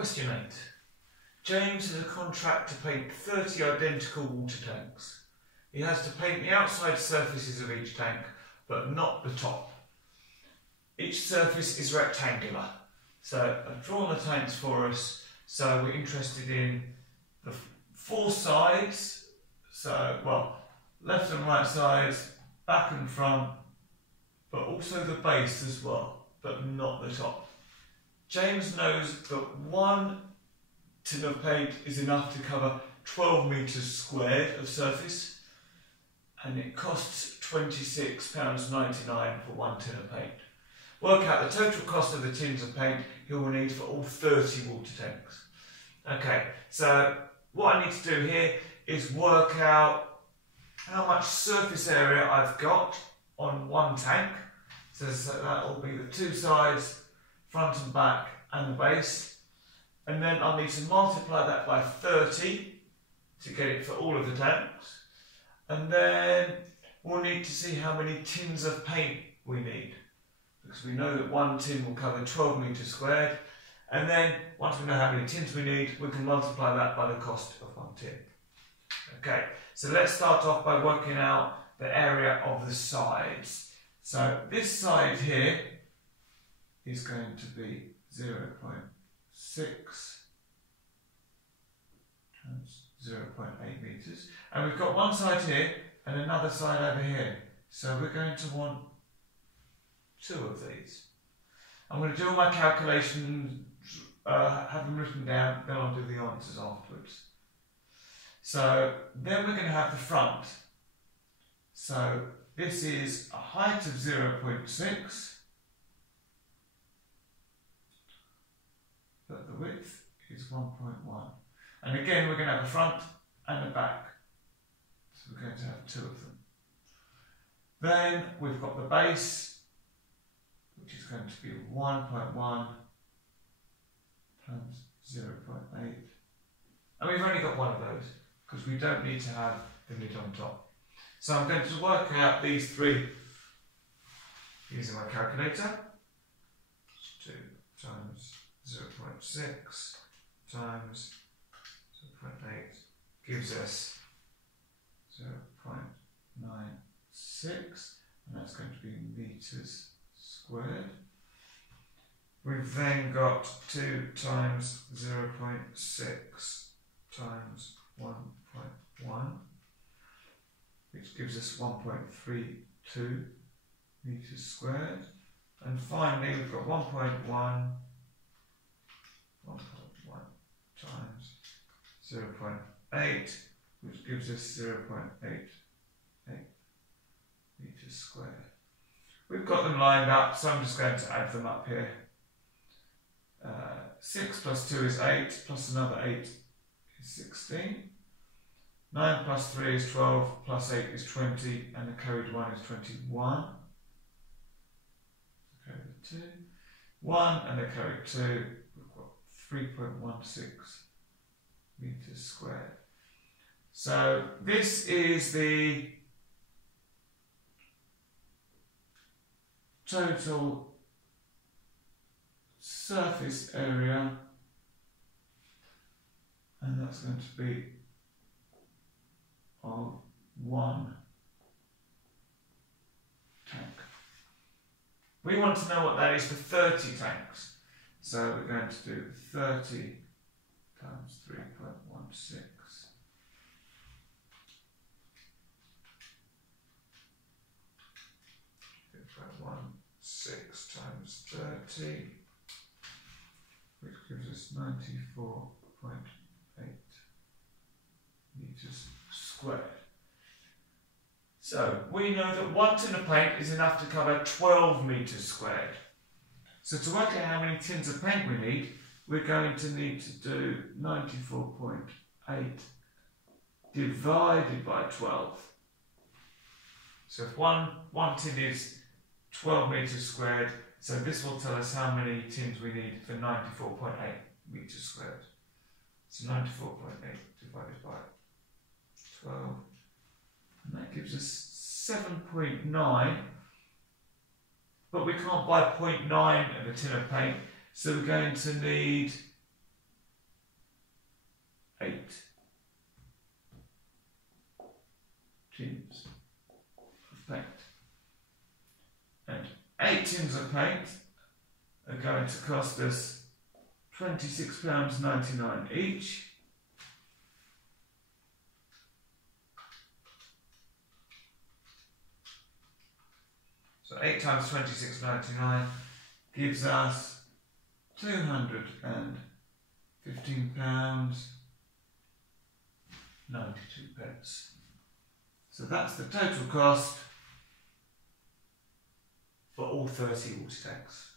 Question 8. James has a contract to paint 30 identical water tanks. He has to paint the outside surfaces of each tank, but not the top. Each surface is rectangular. So I've drawn the tanks for us, so we're interested in the four sides, so, well, left and right sides, back and front, but also the base as well, but not the top. James knows that 1 tin of paint is enough to cover 12 metres squared of surface, and it costs £26.99 for 1 tin of paint. Work out the total cost of the tins of paint he will need for all 30 water tanks. Okay, so what I need to do here is work out how much surface area I've got on one tank. So that will be the two sides, front and back, and the base. And then I'll need to multiply that by 30 to get it for all of the tanks. And then we'll need to see how many tins of paint we need, because we know that 1 tin will cover 12 metres squared. And then once we know how many tins we need, we can multiply that by the cost of 1 tin. Okay, so let's start off by working out the area of the sides. So this side here is going to be 0.6 times 0.8 metres. And we've got one side here and another side over here. So we're going to want 2 of these. I'm going to do all my calculations, have them written down, then I'll do the answers afterwards. So then we're going to have the front. So this is a height of 0.6, but the width is 1.1. And again, we're going to have a front and a back. So we're going to have 2 of them. Then we've got the base, which is going to be 1.1 times 0.8. And we've only got one of those, because we don't need to have the lid on top. So I'm going to work out these 3 using my calculator. 2 times 0.6 times 0.8 gives us 0.96, and that's going to be metres squared. We've then got 2 times 0.6 times 1.1, which gives us 1.32 metres squared. And finally we've got 1.1 times 0.8, which gives us 0.88 metres squared. We've got them lined up, so I'm just going to add them up here. 6 plus 2 is 8, plus another 8 is 16. 9 plus 3 is 12, plus 8 is 20, and the carried 1 is 21. Carry the 2. 1 and the carried 2, we've got 3.16 metres squared. So this is the total surface area, and that's going to be of 1 tank. We want to know what that is for 30 tanks, so we're going to do 30 times 3.16. 3.16 times 30, which gives us 94.8 metres squared. So we know that 1 tin of paint is enough to cover 12 metres squared. So to work out how many tins of paint we need, we're going to need to do 94.8 divided by 12. So if one tin is 12 metres squared, so this will tell us how many tins we need for 94.8 metres squared. So 94.8 divided by 12, and that gives us 7.9, but we can't buy 0.9 of a tin of paint, so we're going to need 8 tins of paint. And 8 tins of paint are going to cost us £26.99 each. So 8 times £26.99 gives us £215.92. So that's the total cost for all 30 water tanks.